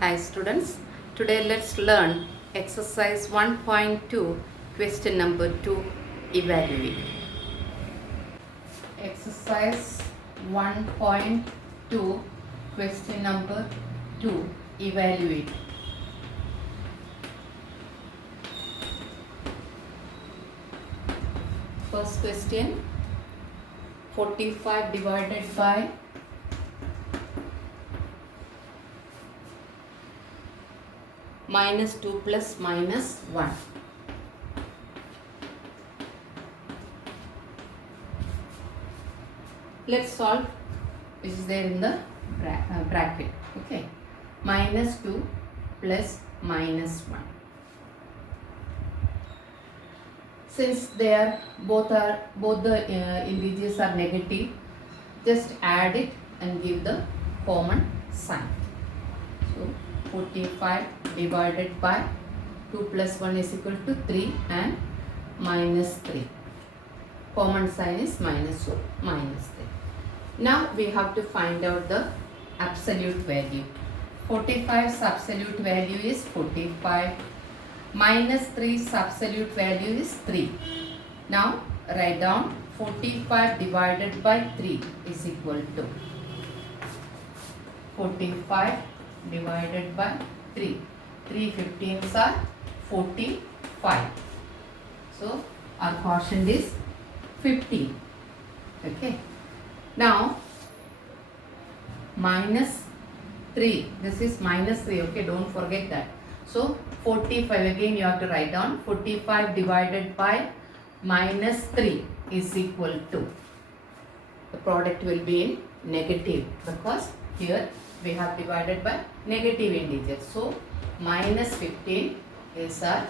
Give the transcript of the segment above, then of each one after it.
Hi students, today let's learn exercise 1.2 question number 2 evaluate. Exercise 1.2 question number 2 evaluate. First question, 45 divided by minus 2 plus minus 1. Let's solve which is there in the bracket. Okay, minus 2 plus minus 1. Since they are both the integers are negative, just add it and give the common sign. So 45 divided by 2 plus 1 is equal to 3 and minus 3. Common sign is minus, so minus 3. Now we have to find out the absolute value. 45's absolute value is 45. Minus 3's absolute value is 3. Now write down 45 divided by 3 is equal to 45 divided by 3. 3 15s are 45. So our quotient is 15. Okay. Now minus 3. This is minus 3. Okay. Don't forget that. So 45 again you have to write down 45 divided by minus 3 is equal to, the product will be in negative because here we have divided by negative integers. So minus 15 is our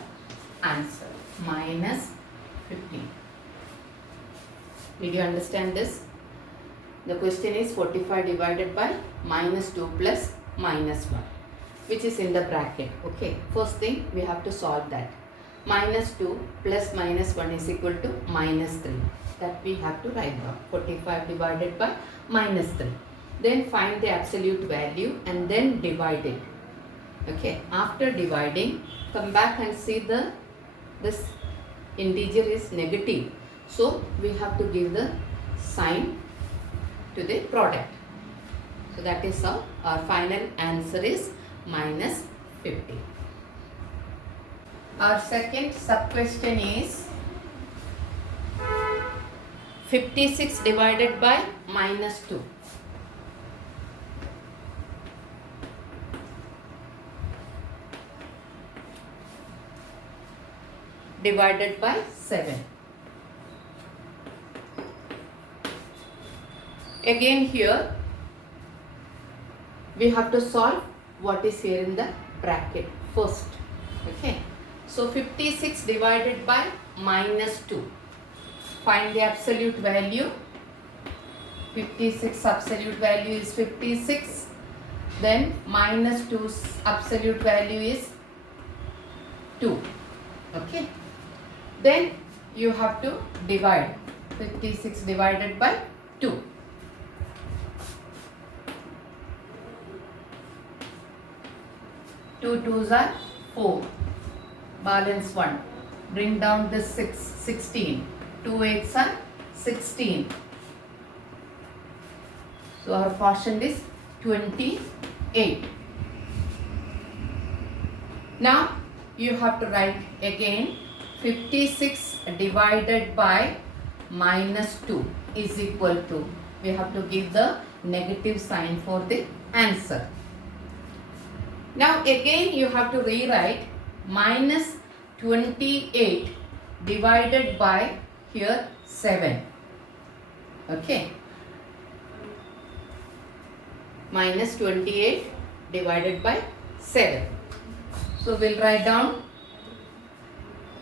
answer. Minus 15. Did you understand this? The question is 45 divided by minus 2 plus minus 1, which is in the bracket. Okay, first thing we have to solve that. Minus 2 plus minus 1 is equal to minus 3. That we have to write down. 45 divided by minus 3. Then find the absolute value and then divide it. Okay, after dividing, come back and see this integer is negative. So we have to give the sign to the product. So that is how our final answer is minus 50. Our second sub question is 56 divided by minus 2. Divided by 7. Again here we have to solve what is here in the bracket first. Okay. So 56 divided by minus 2. Find the absolute value. 56 absolute value is 56. Then minus 2's absolute value is 2. Okay. Then you have to divide 56 divided by 2. 2 2's are 4. Balance 1. Bring down this 16. 2 8's are 16. So our quotient is 28. Now you have to write again 56 divided by minus 2 is equal to, we have to give the negative sign for the answer. Now again you have to rewrite minus 28 divided by here 7. Okay. Minus 28 divided by 7. So we'll write down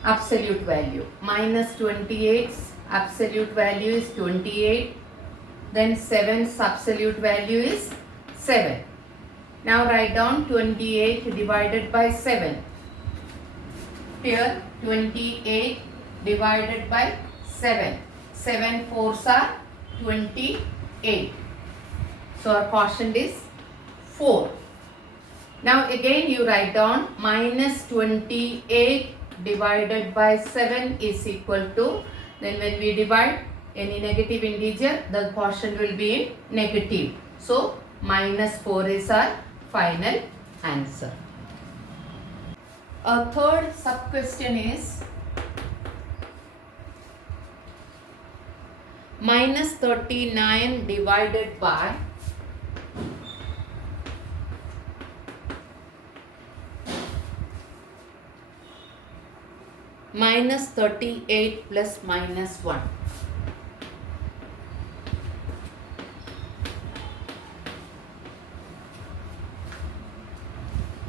absolute value. Minus 28's absolute value is 28. Then 7's absolute value is 7. Now write down 28 divided by 7. Here 28 divided by 7. 7 4's are 28. So our quotient is 4. Now again you write down minus 28 divided by 7 is equal to, then when we divide any negative integer, the quotient will be in negative. So minus 4 is our final answer. A third sub question is minus 39 divided by minus 38 plus minus 1.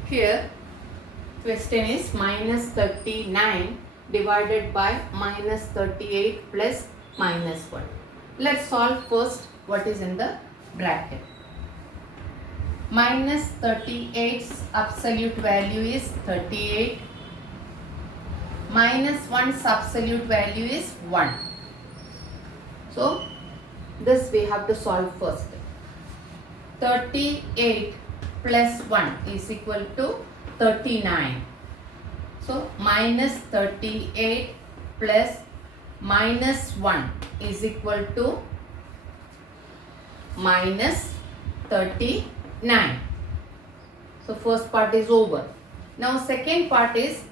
Here question is minus 39 divided by minus 38 plus minus 1. Let's solve first what is in the bracket. Minus 38's absolute value is 38. Minus 1's absolute value is 1. So this we have to solve first. 38 plus 1 is equal to 39. So minus 38 plus minus 1 is equal to minus 39. So first part is over. Now second part is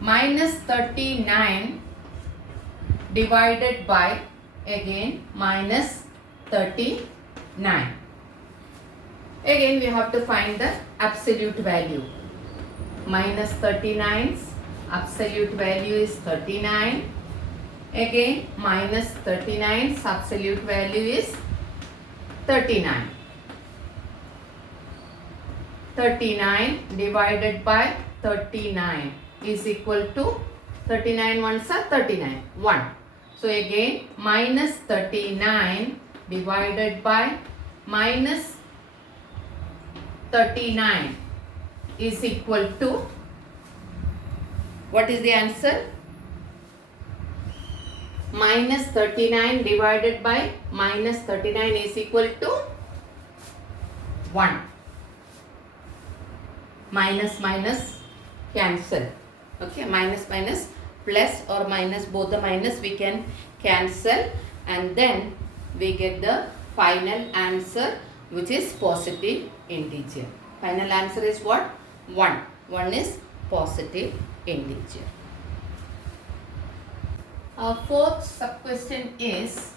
minus 39 divided by again minus 39. Again we have to find the absolute value. Minus 39's absolute value is 39. Again minus 39's absolute value is 39. 39 divided by 39 is equal to 39 ones are 39. 1. So again minus 39 divided by minus 39 is equal to, what is the answer? Minus 39 divided by minus 39 is equal to 1. Minus minus cancel. Okay, minus minus plus or minus, both the minus we can cancel, and then we get the final answer, which is positive integer. Final answer is what? 1. 1 is positive integer. Our fourth sub question is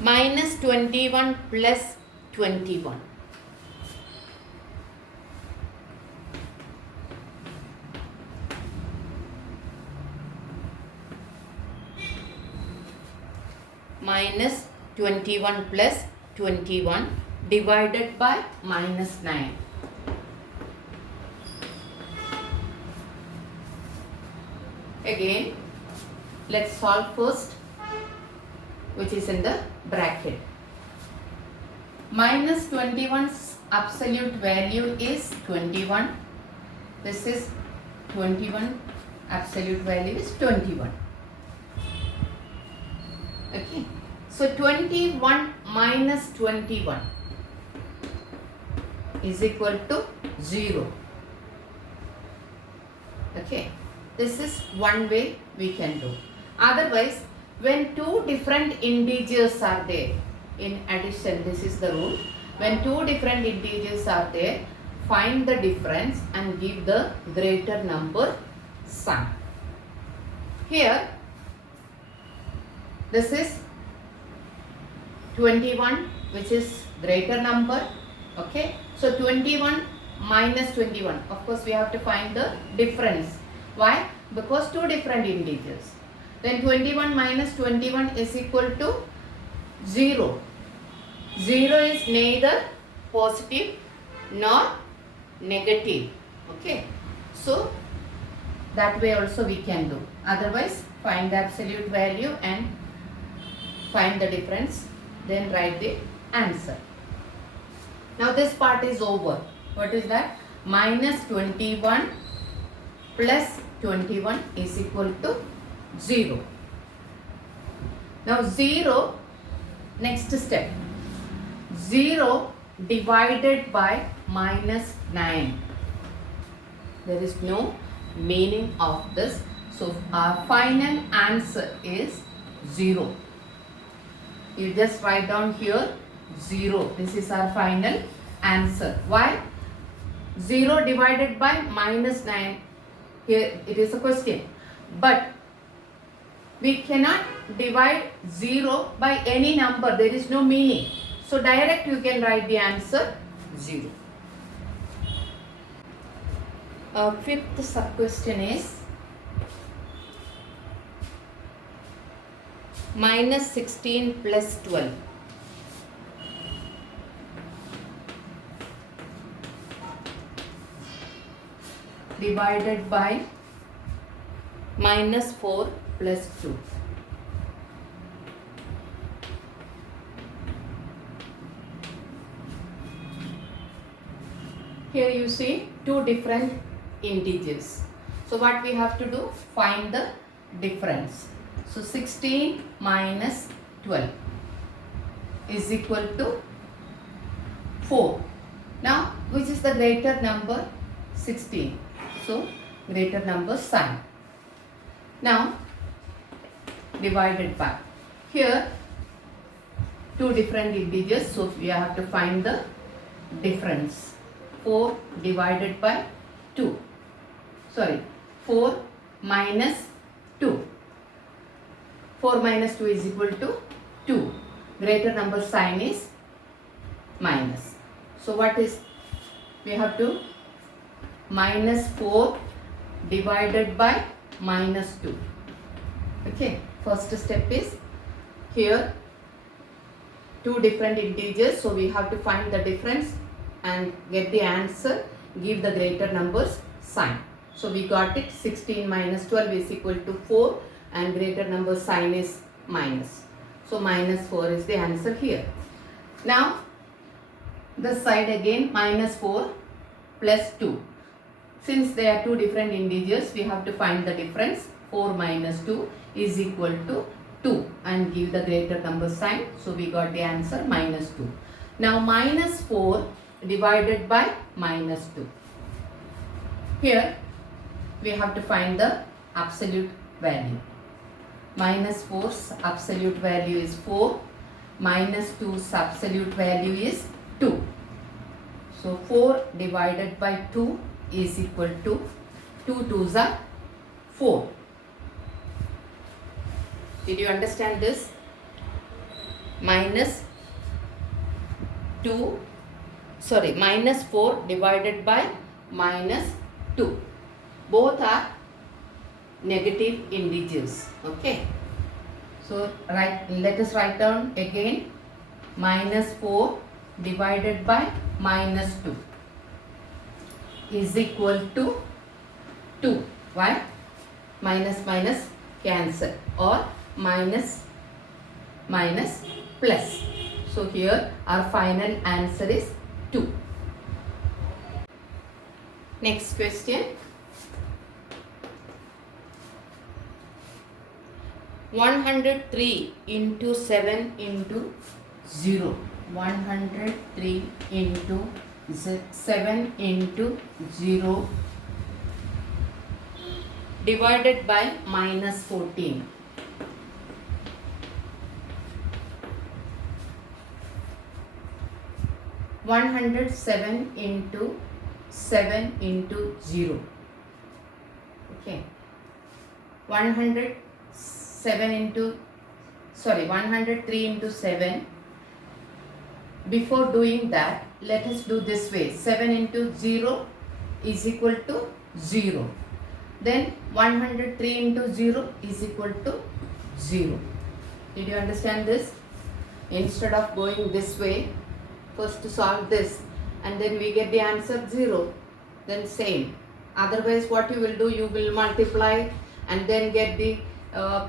minus 21 plus 21. Minus 21 plus 21 divided by minus 9. Again, let's solve first, which is in the bracket. Minus 21's absolute value is 21. This is 21. Absolute value is 21. Okay. So 21 minus 21 is equal to 0. Okay. This is one way we can do. Otherwise, when two different integers are there, in addition, this is the rule. When two different integers are there, find the difference and give the greater number sum. Here, this is 21, which is greater number. Okay. So 21 minus 21. Of course, we have to find the difference. Why? Because two different integers. Then 21 minus 21 is equal to 0. 0 is neither positive nor negative. Okay. So that way also we can do. Otherwise, find the absolute value and find the difference. Then write the answer. Now this part is over. What is that? Minus 21 plus 21 is equal to 0. Now 0, next step. 0 divided by minus 9. There is no meaning of this. So our final answer is 0. You just write down here 0. This is our final answer. Why? 0 divided by minus 9. Here it is a question. But we cannot divide 0 by any number. There is no meaning. So direct you can write the answer 0. Fifth sub question is minus 16 plus 12. Divided by minus 4 plus 2. Here you see two different integers. So what we have to do? Find the difference. So 16 minus 12 is equal to 4. Now which is the greater number? 16. So greater number sign. Now divided by. Here two different integers. So we have to find the difference. 4 divided by 2. Sorry, 4 minus 2. 4 minus 2 is equal to 2. Greater number sign is minus. So what is? We have to minus 4 divided by minus 2. Okay, first step is here two different integers. So we have to find the difference and get the answer, give the greater numbers sign. So we got it, 16 minus 12 is equal to 4 and greater number sign is minus. So minus 4 is the answer here. Now this side again minus 4 plus 2. Since they are two different integers, we have to find the difference. 4 minus 2 is equal to 2 and give the greater number sign. So we got the answer minus 2. Now minus 4 divided by minus 2. Here we have to find the absolute value. Minus 4's absolute value is 4. Minus 2's absolute value is 2. So 4 divided by 2 is equal to 2 2's are 4. Did you understand this? Minus 4 divided by minus 2. Both are negative integers. Okay. So let us write down again minus 4 divided by minus 2 is equal to 2. Why? Minus minus cancel or minus minus plus. So here our final answer is 2. Next question. 103 into 7 into 0. 103 into 7 into 0 divided by minus 14. One 107 into 7 into 0. Okay. 103 into 7. Before doing that, let us do this way. 7 into 0 is equal to 0. Then 103 into 0 is equal to 0. Did you understand this? Instead of going this way, first to solve this and then we get the answer 0. Then same. Otherwise what you will do, you will multiply and then get the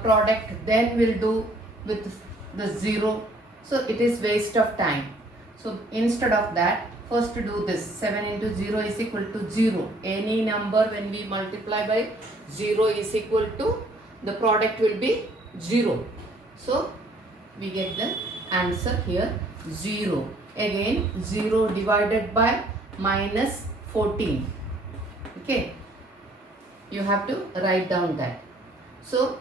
product, then will do with the 0. So it is waste of time. So instead of that, first to do this. 7 into 0 is equal to 0. Any number when we multiply by 0 is equal to, the product will be 0. So we get the answer here 0. Again 0 divided by minus 14. Okay. You have to write down that. So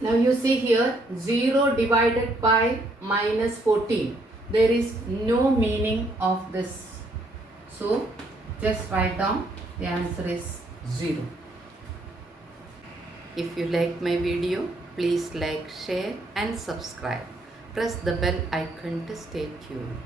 now you see here 0 divided by minus 14. There is no meaning of this. So just write down the answer is 0. If you like my video, please like, share and subscribe. Press the bell icon to stay tuned.